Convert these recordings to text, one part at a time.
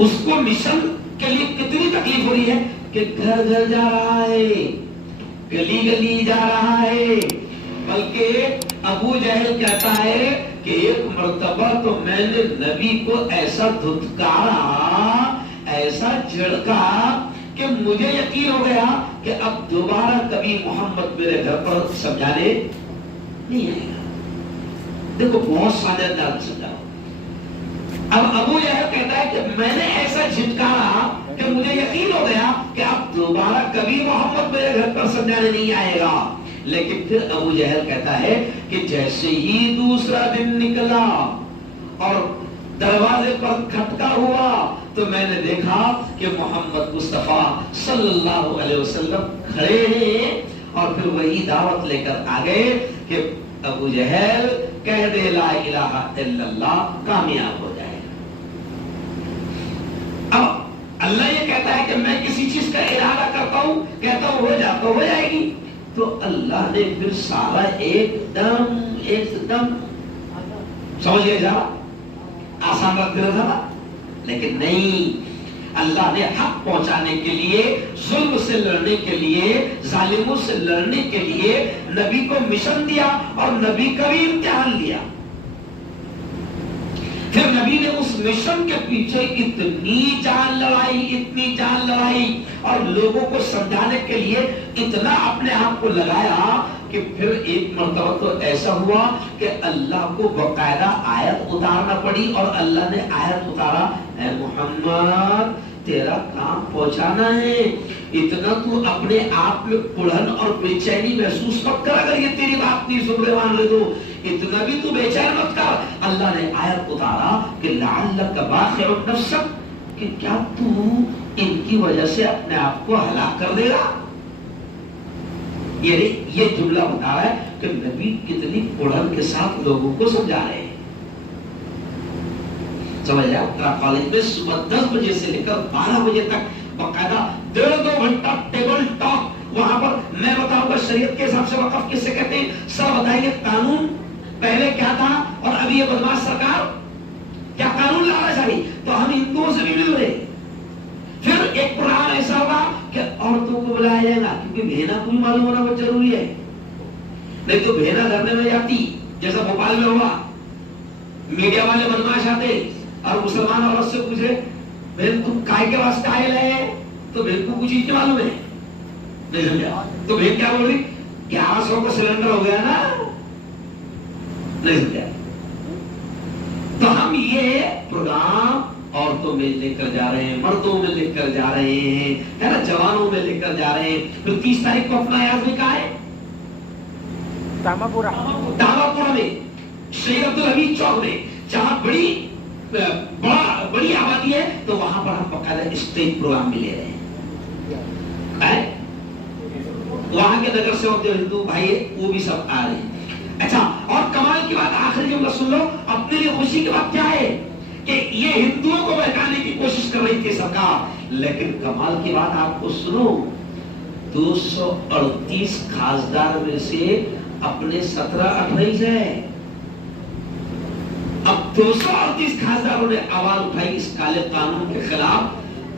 उसको मिशन के लिए कितनी तकलीफ हो रही है कि घर घर जा रहा है, गली गली जा रहा है। बल्कि अबू जहल कहता है कि एक मर्तबा तो मैंने नबी को ऐसा धुतकारा, ऐसा झड़का कि मुझे यकीन हो गया कि अब दोबारा कभी मोहम्मद मेरे घर पर समझाने नहीं आएगा। देखो बहुत साझेदार समझाओ। अब अबू जहल कहता है कि मैंने ऐसा झिटकारा कि मुझे यकीन हो गया कि अब दोबारा कभी मोहम्मद मेरे घर पर समझाने नहीं आएगा। लेकिन फिर अबू जहल कहता है कि जैसे ही दूसरा दिन निकला और दरवाजे पर खटका हुआ तो मैंने देखा कि मोहम्मद मुस्तफा सल्लल्लाहु अलैहि वसल्लम खड़े हैं और फिर वही दावत लेकर आ गए कि अबू जहल कह दे ला इलाहा इल्लल्लाह, कामयाब हो जाए। अब अल्लाह ये कहता है कि मैं किसी चीज का इरादा करता हूं, कहता हूं हो जाता हो जाएगी, तो अल्लाह ने फिर सारा एकदम समझ गए जा आसान रख दिया था, लेकिन नहीं, अल्लाह ने हक पहुंचाने के लिए, जुल्म से लड़ने के लिए, जालिमों से लड़ने के लिए नबी को मिशन दिया और नबी का भी इम्तिहान लिया। फिर नबी ने उस मिशन के पीछे इतनी जान लड़ाई और लोगों को समझाने के लिए इतना अपने आप को लगाया कि फिर एक मर्तबा तो ऐसा हुआ कि अल्लाह को बकायदा आयत उतारना पड़ी और अल्लाह ने आयत उतारा, ऐ मोहम्मद तेरा काम पहुंचाना है, इतना तू अपने आप में कुड़न और बेचैनी महसूस मत कर, अगर ये तेरी बात नहीं सुन रहे मान ले तो इतना भी तू बेचैन मत कर। अल्लाह ने आयत उतारा कि लअल्लक बाखिउन नफ्सक, कि क्या तू इनकी वजह से अपने आप को हलाक कर देगा। ये जुमला बता रहा है कि नबी कितनी कुड़न के साथ लोगों को समझा रहे हैं। समझ जाओ, कॉलेज में सुबह 10 बजे से लेकर 12 बजे तक बकायदा 1.5-2 घंटा टेबल टॉक, वहां पर मैं बताऊंगा शरीयत के हिसाब से वक़्फ़ किसे कहते हैं, सब बताएंगे कानून पहले क्या था और अभी ये बदमाश सरकार क्या कानून लाना चाहिए, तो हम हिंदुओं से भी मिल रहे। फिर एक प्रोग्राम ऐसा होगा कि औरतों को बुलाया जाएगा, क्योंकि भेना को भी मालूम होना बहुत जरूरी है, नहीं तो भेना धरने में जाती, जैसा भोपाल में हुआ, मीडिया वाले बदमाश आते और मुसलमान औरत से पूछे बहन तुम काय के वास्ते आए है, तो बहन को कुछ चीज मालूम है, नहीं समझा, तो बहन क्या बोल रही 1100 का सिलेंडर हो गया ना, नहीं समझा। तो हम ये प्रोग्राम औरतों में लेकर जा रहे हैं, मर्दों में लेकर जा रहे हैं, है ना, जवानों में लेकर जा रहे हैं। फिर 30 तारीख को अपना याद भी कहा है दामापुरा में, शहीद अब्दुल हमीद चौक में, जहां बड़ी आबादी है, तो वहां पर हम बकायदा स्टेज प्रोग्राम भी ले रहे हैं। वहां के नगर सेवक जो हिंदू भाई है वो भी सब आ रहे हैं। अच्छा, और कमाल की बात आखिरी जुमला सुन लो, अपने लिए खुशी की बात क्या है कि ये हिंदुओं को बहकाने की कोशिश कर रही थी सरकार, लेकिन कमाल की बात आपको सुनो, 238 खासदार में से अपने 17-28 है। अब 238 खासदारों ने आवाज उठाई इस काले कानून के खिलाफ,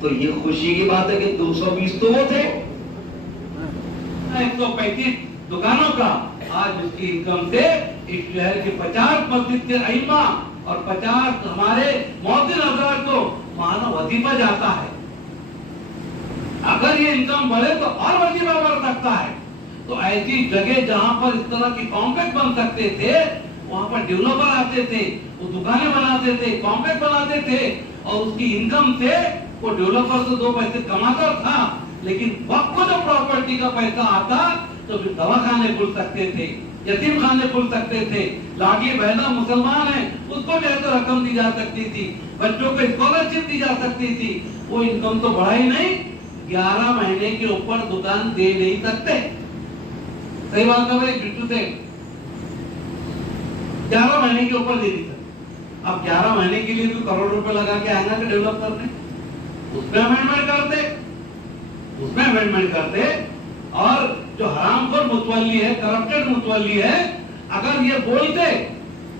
तो ये खुशी की बात है कि 220 तो वो थे। 135 दुकानों का आज उसकी इनकम से इस शहर के 50 मस्जिद के अइमा और 50 हमारे मौतिन हजरात को मानो वजीफा जाता है। अगर ये इनकम बढ़े तो और वजीफा बढ़ सकता है। तो ऐसी जगह जहां पर इस तरह की कॉम्प्लेक्स बन सकते थे, वहां पर डेवलपर आते थे, वो दुकानें बनाते थे, कॉम्प्लेक्स बनाते थे, और उसकी इनकम से वो डेवलपर तो 2 पैसे कमाता था, लेकिन वक्त को जो प्रॉपर्टी का पैसा आता तो फिर दवाखाने खुल सकते थे, यतीम खाने खुल सकते थे, लागी बहना मुसलमान है उसको जो है तो रकम दी जा सकती थी, बच्चों को स्कॉलरशिप दी जा सकती थी। वो इनकम तो बढ़ा ही नहीं, 11 महीने के ऊपर दुकान दे नहीं सकते। सही बात है भाई, बिट्टू से 11 महीने के ऊपर दे नहीं सकते। अब 11 महीने के लिए तो करोड़ रुपए लगा के आएगा कि डेवलप करने, उसमें अमेंडमेंट करते और जो हरामखोर मुतवल्ली है, करप्टेड मुतवल्ली है, अगर ये बोलते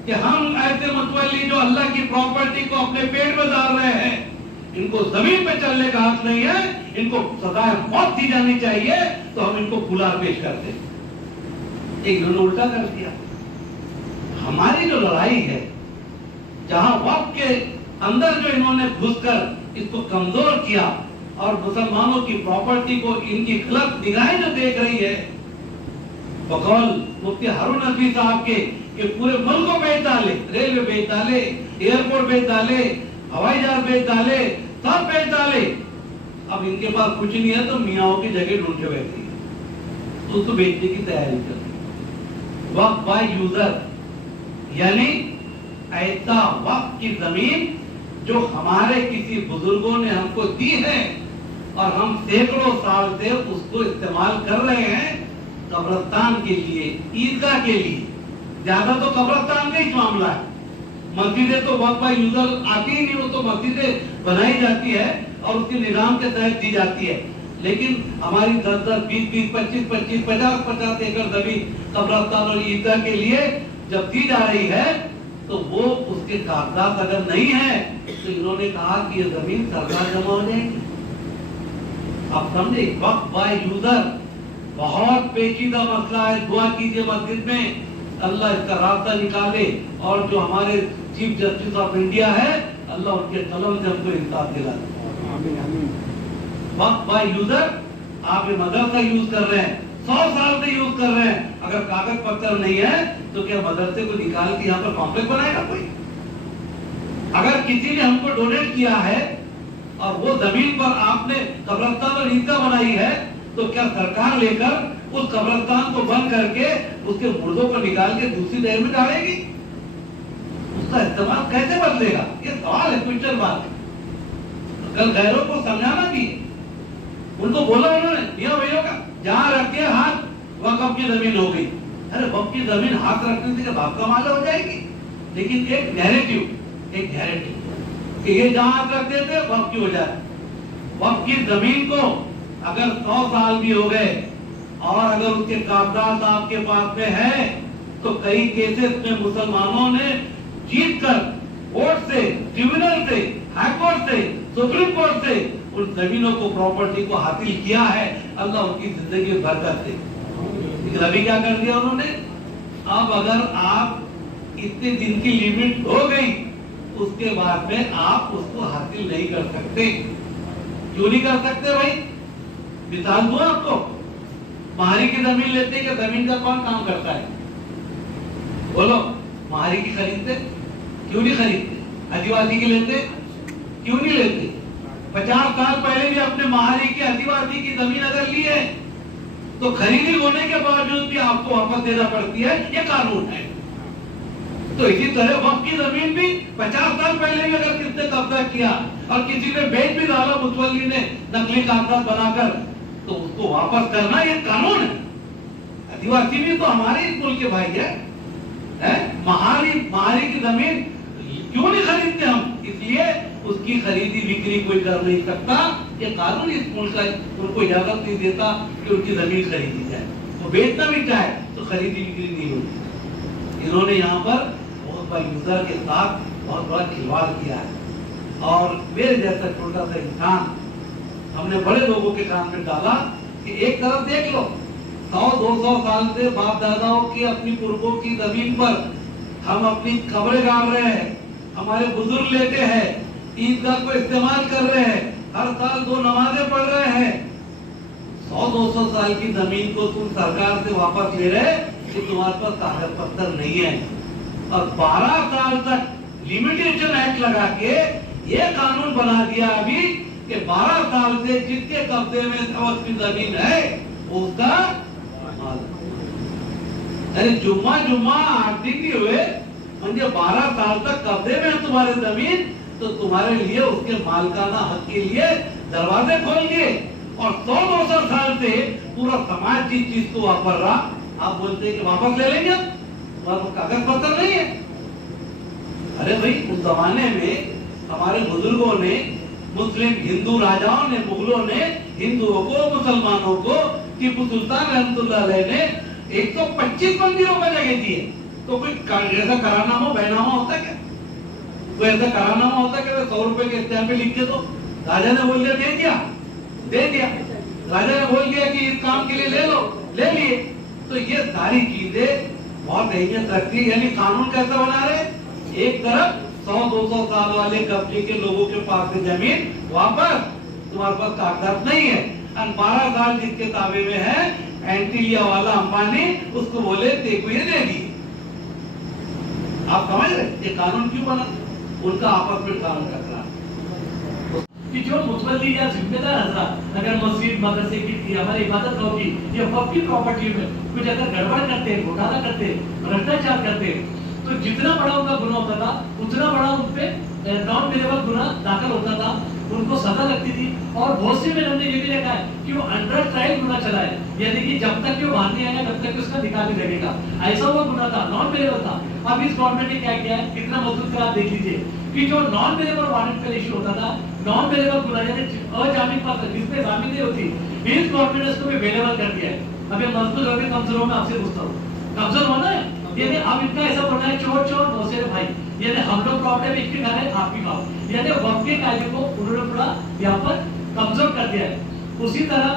कि हम ऐसे मुतवल्ली जो अल्लाह की प्रॉपर्टी को अपने पेट में डाल रहे हैं, इनको जमीन पे चलने का हक नहीं है, इनको सजाए मौत दी जानी चाहिए, तो हम इनको खुला पेश करते। एक इन्होंने उल्टा कर दिया। हमारी जो लड़ाई है, जहां वक्त के अंदर जो इन्होंने घुसकर इसको कमजोर किया और मुसलमानों की प्रॉपर्टी को इनकी गलत निगाहें जो देख रही है, बकौल मुफ्ती हारून नकवी साहब के पूरे मुल्क को बेच डाले, रेलवे बेच डाले, एयरपोर्ट बेच डाले, हवाई जहाज बेच डाले, सब बेच डाले। अब इनके पास कुछ नहीं है तो मियाओं की जगह ढूंढ के बैठी है, तो उसको बेचने की तैयारी कर रही। वक्त बाय यूजर, यानी ऐसा वक्त की जमीन जो हमारे किसी बुजुर्गों ने हमको दी है और हम सैकड़ों साल से उसको इस्तेमाल कर रहे हैं कब्रिस्तान के लिए, ईदगाह के लिए। ज्यादा तो कब्रिस्तान का ही मामला है। मस्जिदें तो वक्त बाय यूजर आती ही नहीं, वो तो मस्जिदें बनाई जाती है और उसके निजाम के तहत दी जाती है। लेकिन हमारी 10-10, 20-20, 25-25, 50-50 एकड़ जमीन कब्रिस्तान और ईदगाह के लिए जब दी जा रही है, तो वो उसके कागजात अगर नहीं है तो इन्होंने कहा कि ये जमीन सरकार जमा हो जाएगी। अब समझे, वक्त बाय यूजर बहुत पेचीदा मसला है। दुआ कीजिए मस्जिद में अल्लाह इसका रास्ता निकाले, और जो हमारे चीफ जस्टिस ऑफ इंडिया है, अल्लाह उनके कलम से हमको इंसाफ दिला दे। वक्त बाय यूजर, आप ये मदरसा यूज कर रहे हैं, 100 साल से यूज कर रहे हैं, अगर कागज पत्थर नहीं है तो क्या मदरसे को निकाल के यहाँ पर कॉम्प्लेक्स बनाएगा कोई? अगर किसी ने हमको डोनेट किया है और वो जमीन पर आपने कब्रिस्तान और ईदगाह बनाई है, तो क्या सरकार लेकर उस कब्रिस्तान को बंद करके उसके मुर्दों को निकाल के दूसरी नहर में डालेगी? उसका इस्तेमाल कैसे बदलेगा? ये सवाल है, क्वेश्चन बात। कल गैरों को समझाना भी, उनको बोला उन्होंने, मियां भैया का जहां रखे हाथ वक्फ की जमीन हो गई। अरे वक्फ की जमीन हाथ रखने से बाप का माला हो जाएगी? लेकिन एक नैरेटिव कि ये जहां हाथ रखते थे वक्फ की हो जाए। वक्फ की जमीन को अगर 100 साल भी हो गए और अगर उसके कागजात आपके पास में है, तो कई केसेस में मुसलमानों ने जीतकर कोर्ट से, ट्रिब्यूनल से, हाई कोर्ट से, सुप्रीम कोर्ट से उन जमीनों को, प्रॉपर्टी को हासिल किया है। अल्लाह उनकी जिंदगी में बरकत दे। अभी क्या कर दिया उन्होंने? अब अगर आप इतने दिन की लिमिट हो गई, उसके बाद में आप उसको हासिल नहीं कर सकते। क्यों नहीं कर सकते भाई? मिसाल दूं आपको, महारी की जमीन लेते कि जमीन का कौन काम करता है? बोलो, महारी की खरीदते? क्यों नहीं खरीदते? आदिवासी की लेते? क्यों नहीं लेते? 50 साल पहले भी अपने महारी की, आदिवासी की जमीन अगर ली है तो खरीदी होने के बावजूद भी आपको वापस देना पड़ती है, ये कानून है। तो इसी तरह वक्त की जमीन भी 50 साल पहले भी अगर किसने कब्जा किया और किसी ने बेच भी डाला, मुतवल्ली ने नकली कागजात बनाकर, तो उसको वापस करना ये कानून है। आदिवासी भी तो हमारे इस मुल्क के भाई है? महारी की जमीन क्यों नहीं खरीदते हम? इसलिए उसकी खरीदी बिक्री कोई कर नहीं सकता। ये कानून इस मुल्क का उनको इजाजत नहीं देता कि उनकी जमीन खरीदी जाए। तो बेचना भी चाहे तो खरीदी बिक्री नहीं होती। इन्होंने यहाँ पर बहुत बड़ा यूजर के साथ बहुत बड़ा खिलवाड़ किया है। और मेरे जैसा छोटा सा इंसान, हमने बड़े लोगों के कान में डाला कि एक तरफ देख लो, 100-200 साल से बाप दादाओं की, अपनी पुरखों की जमीन पर हम अपनी कब्रें गाड़ रहे हैं, हमारे बुजुर्ग लेटे हैं, ईदगाह को इस्तेमाल कर रहे हैं, हर साल 2 नमाजें पढ़ रहे हैं। 100-200 साल की जमीन को तुम सरकार से वापस ले रहे कि तुम्हारे पास कागज पत्थर नहीं है, और 12 साल तक लिमिटेशन एक्ट लगा के ये कानून बना दिया अभी कि 12 साल से जिसके कब्जे में वक्त की जमीन है उसका, अरे जुम्मा 8 दिन ही हुए, म्हणजे 12 साल तक कब्जे में है तुम्हारे जमीन, तो तुम्हारे लिए उसके मालकाना हक के लिए दरवाजे खोल दिए। और 100-200 साल से पूरा समाज जिस चीज को वापर रहा, आप बोलते हैं कि वापस ले लेंगे, कागज पत्थर नहीं है। अरे भाई, उस जमाने में हमारे बुजुर्गों ने, मुस्लिम हिंदू राजाओं ने, मुगलों ने हिंदुओं को, मुसलमानों को, टीपू सुल्तान रहमतुल्लाह अलैह ने 125 मंदिरों का जगह दिए। तो कोई ऐसा करारनामा, बैनामा होता है क्या? कोई ऐसा करारनामा होता है कि 100 रुपए के स्टैम्प पे लिख के दो, राजा ने बोल दिया दे दिया, दे दिया। राजा ने बोल दिया कि इस काम के लिए ले लो, ले लिए। तो ये सारी चीजें बहुत अहमियत रखती है। यानी कानून कैसे बना रहे, एक तरफ 100-200 साल वाले कब्जे के लोगों के पास से जमीन वापस, तुम्हारे पास कागजात नहीं है, और 12 साल जिसके ताबे में है एंटीलिया वाला अंबानी, उसको बोले देखो ये दे दी। आप समझ रहे ये कानून क्यों बना, उनका आपस में कानून टकरा कि जो मुतवल्ली या जिम्मेदार हजरात अगर मस्जिद मदरसे की हमारी इबादत गाह की या पब्लिक प्रॉपर्टी में कुछ अगर गड़बड़ करते हैं, घोटाला करते हैं, भ्रष्टाचार करते हैं, तो जितना बड़ा उनका गुनाह होता था उतना बड़ा उन पे नॉन पेरेबल गुनाह दाखिल होता था, उनको सजा लगती थी। और बहुत से में हमने ये भी देखा है कि वो अंडर ट्रायल गुनाह चला है, यानी कि जब तक वो बाहर नहीं आएगा तब तक उसका निकाल नहीं लगेगा, ऐसा वो गुनाह था, नॉन पेरेबल था। अब इस गवर्नमेंट ने क्या किया है, कितना मजबूत कर आप देख लीजिए कि जो नॉन पेरेबल वारंट का इशू होता था, नॉन पेरेबल गुनाह यानी अजामीन पात्र जिसमें जामीन नहीं होती, इस गवर्नमेंट ने उसको भी अवेलेबल कर दिया है। अब ये मजबूत हो गए कमजोर, में आपसे पूछता हूँ कमजोर होना है, यानी अब इनका ऐसा बोलना है चोर चोर मौसेरे भाई, यानी हम लोग प्रॉपर्टी बेच के खा रहे हैं, आप भी खाओ, यानी वक्त के कायदे को उन्होंने पूरा यहाँ पर कमजोर कर दिया है। उसी तरह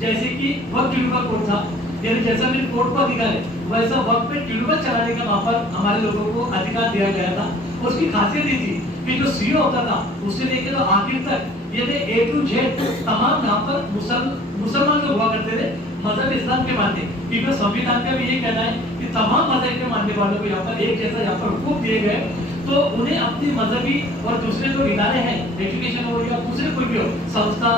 जैसे कि वक्त ट्रिब्यूनल कोर्ट था, यानी जैसा मैंने कोर्ट को अधिकार है वैसा वक्त पे ट्रिब्यूनल चलाने का वहां पर हमारे लोगों को अधिकार दिया गया था। उसकी खासियत ये थी कि जो सीओ होता था उससे लेकर तो आखिर तक यानी A to Z तमाम यहाँ पर मुसलमान लोग हुआ करते थे, मजहब इस्लाम के मानते, क्योंकि संविधान का भी ये कहना है कि तमाम मजहब के मानने वालों को यहाँ पर एक जैसा यहाँ पर हुकूम दिए गए, तो उन्हें अपनी मजहबी और दूसरे जो इदारे हैं, एजुकेशन हो या दूसरे कोई भी हो संस्था,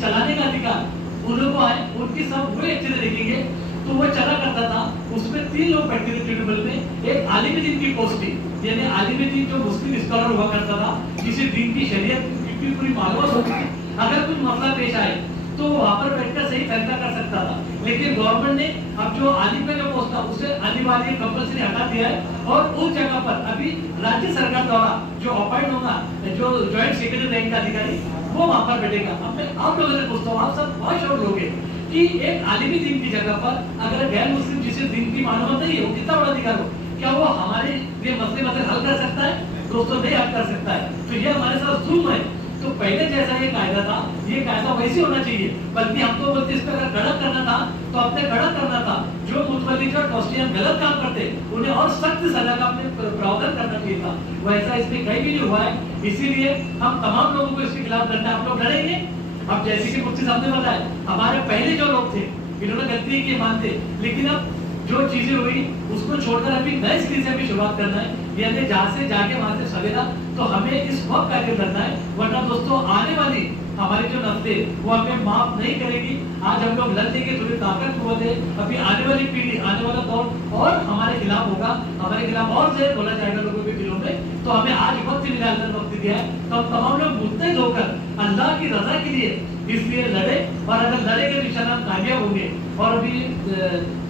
चलाने का अधिकार उन लोगों को है, उनकी सब वो अच्छे से देखेंगे। तो वो चला करता था, उसमें 3 लोग बैठते थे ट्रिब्यूनल में, एक आलिम दीन की पोस्टिंग, यानी आलिम दीन जो मुस्लिम स्कॉलर हुआ करता था, जिसे दीन की शरीयत की पूरी मालूम होती थी, अगर कुछ मसला पेश आए तो वहां पर बैठकर सही फैसला कर सकता था। लेकिन गवर्नमेंट ने अब जो आलिम का जो पोस्ट था उसे अनिवार्य कंपल्सरी हटा दिया है, और उस जगह पर अभी राज्य सरकार द्वारा जो अपॉइंट होगा, जो ज्वाइंट सेक्रेटरी रैंक का अधिकारी, वो वहां पर बैठेगा। अब मैं आप लोगों से पूछता हूँ, आप सब बहुत श्योर लोग हैं कि एक आलिमी दीन की जगह पर अगर गैर मुस्लिम जिसे दीन की मालूम नहीं है, वो कितना बड़ा अधिकार हो, क्या वो हमारे ये मसले हल कर सकता है? दोस्तों नहीं हल कर सकता है, तो ये हमारे साथ जुल्म है। तो पहले जैसा ये कायदा था, ये कायदा वैसे होना चाहिए, बल्कि हमको बोलते इस पे अगर कड़क करना था तो अपने कड़क करना था। जो मुतवल्ली जो ट्रस्टियन गलत काम करते उन्हें और सख्त सजा का अपने प्रावधान करना चाहिए था, वैसा इसमें कहीं भी नहीं हुआ है। इसीलिए हम तमाम लोगों को इसके खिलाफ लड़ना है। आप लोग लड़ेंगे। अब जैसे कि मुफ्ती साहब ने बताया, हमारे पहले जो लोग थे इन्होंने गलती की मानते, लेकिन अब जो चीजें हुई उसको छोड़कर अभी नए सिरे से अभी शुरुआत करना है, यानी जहाँ से जाके वहां से सवेरा, तो हमें इस वक्त कार्य करना है, वरना दोस्तों आने वाली हमारी जो नस्लें वो हमें माफ नहीं करेगी। आज हम लोग लड़ लेंगे, थोड़ी ताकतवर है, अभी आने वाली पीढ़ी, आने वाला दौर और हमारे खिलाफ होगा, हमारे खिलाफ और जहर बोला जाएगा लोगों के दिलों में। तो हमें आज वक्त निकालकर वक्त दिया है, तो हम तमाम लोग मुत्तहिद होकर अल्लाह की रजा के लिए इसलिए लड़े, और अगर लड़ेंगे तो इंशाल्लाह हम कामयाब होंगे। और अभी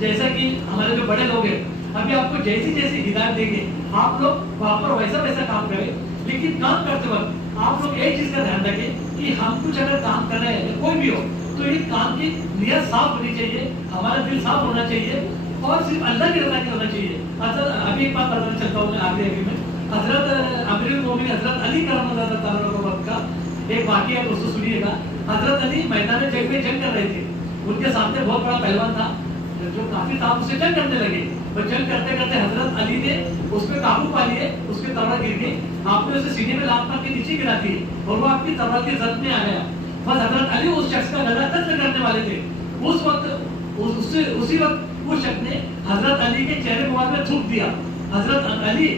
जैसा कि हमारे जो बड़े लोग हैं अभी आपको जैसी जैसी हिदायत देंगे आप लोग वहां पर वैसा वैसा काम करें, लेकिन काम करते वक्त आप लोग एक चीज का ध्यान रखें कि हम कुछ अगर काम कर रहे हैं कोई भी हो, तो ये काम की नियत साफ होनी चाहिए, हमारा दिल साफ होना चाहिए, और सिर्फ अल्लाह की रजा के होना चाहिए। अभी एक बात बताना चाहता हूँ मैं आगे में, हजरत अमीरुल मोमिनीन हजरत अली करमल्लाहु तआला वक्त का एक वाकया है, दोस्तों सुनिएगा। हजरत अली मैदान जंग में जंग कर रहे थे, उनके सामने बहुत बड़ा पहलवान था जो काफी साहब उससे जंग करने लगे, और जंग करते करते हजरत अली ने उस पर काबू पा लिए, उसके तलवार गिर गई, आपने उसे सीने में लात मार के नीचे गिरा दी और वो आपकी तलवार की जद में आ गया। बस हजरत अली उस शख्स का गला कत्ल करने वाले थे, उस वक्त उसी वक्त उस शख्स ने हजरत अली के चेहरे मुबारक में थूक दिया। हजरत अली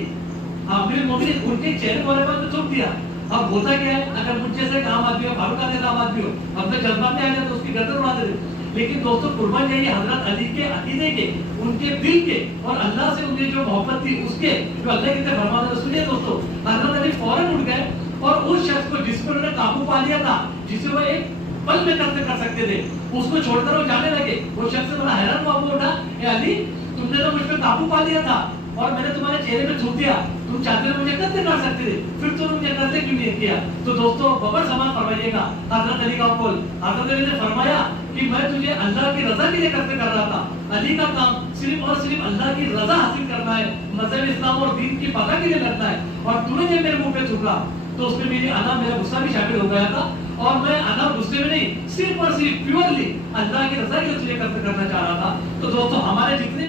अमीरुल मोमिनीन उनके चेहरे मुबारक में थूक दिया। अब होता क्या है, अगर मुझ जैसे काम आदमी हो, फारूक आदमी काम आदमी हो, अब तो जज्बात में आ जाए तो उसकी गर्दन उड़ा देते। लेकिन दोस्तों कुर्बान जाइए हजरत अली के अकीदे के, उनके दिल के, और अल्लाह से उन्हें जो मोहब्बत थी उसके, जो अल्लाह की तरफ फरमान है। सुनिए दोस्तों, हजरत अली फौरन उठ गए और उस शख्स को जिस पर उन्होंने काबू पा लिया था, जिसे वो एक पल में कर सकते थे, उसको छोड़कर वो जाने लगे। वो शख्स बड़ा हैरान हुआ, वो उठा, ए अली तुमने तो मुझ पर काबू पा लिया था और मैंने तुम्हारे चेहरे में थूक दिया, तुम चाहते हो मुझे कत्ल कर सकते थे, फिर तुमने मुझे कत्ल क्यों नहीं किया? तो दोस्तों बबर समान फरमाइएगा हजरत अली का कौल। हजरत अली ने फरमाया कि मैं तुझे अल्लाह की रजा के लिए कत्ल कर रहा था। अली का काम सिर्फ और सिर्फ अल्लाह की रजा हासिल करना है, मजहब इस्लाम और दीन की पता के लिए लड़ना है, और तूने जब मेरे मुंह पे थूका तो उसमें मेरा गुस्सा भी शामिल हो गया था, और मैं अना गुस्से में नहीं, सिर्फ और सिर्फ प्योरली अल्लाह की रजा के लिए करना चाह रहा था। तो दोस्तों, हमारे जितने भी